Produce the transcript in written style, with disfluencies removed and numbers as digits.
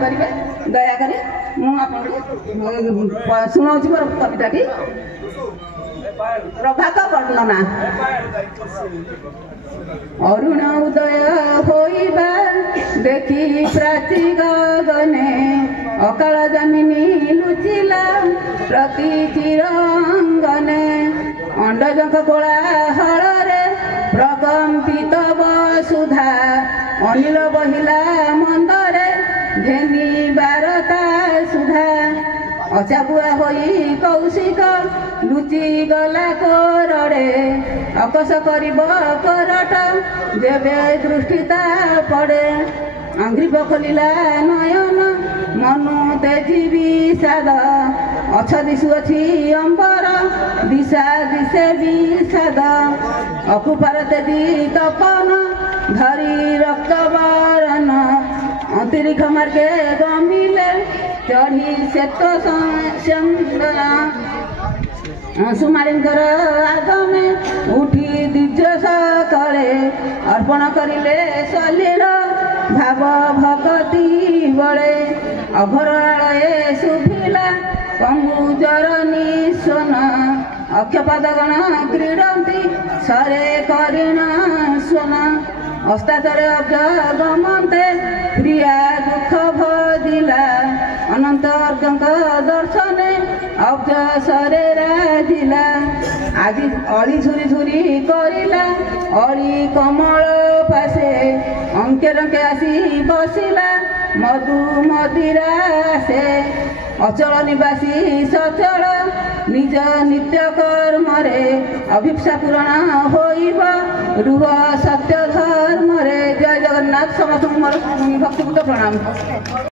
करेंगे दयाकर शुणाऊँ मोर कविताटी प्रभात वर्णना अरुण उदय होइबा देखी प्राची गगने अकाल जमिनी लुचिला प्रति चिरंगने अंडजंक कोलाहल रे प्रकंपित वसुधा अनिल बहिला मंदरे घेनी बारता सुधा अचाबुआ होई कौशिक लुचि गला कोरड़े अकस करिब करट जेबे दृष्टिता पड़े अंग्रीब खोलिला नयन मनु तेजी विषाद अछ दिशुअछि अंबर दिशा दिशे विषाद अकुपार तेजी तपन धरी रक्त बरन अंतरिक्ष मार्गे गमिले चढ़ी श्वेत सुमारींकर आगमे उठी दिव्य सकले अर्पण करिले सलील भाव भगती बळे अभरालये शुभिला कंबुजर निस्वन अक्षपादगण क्रीडन्ति सरे करिण स्वन अस्ताचरे अब्ज गमन्ते प्रिया दुख भजिला अनंत अर्घ्यंक दर्शने अब्ज सरे राजिला आज अली झुरी झुरी करिला अली कमल पासे अंके रंके आसी बसिला मधु मदिरा से अचल निवासी सचल निज नित्य कर्मरे अभिप्सा पूरण होइब रुह सत्य धर्मरे। जय जगन्नाथ। समस्त मोर भक्तिपूत प्रणाम।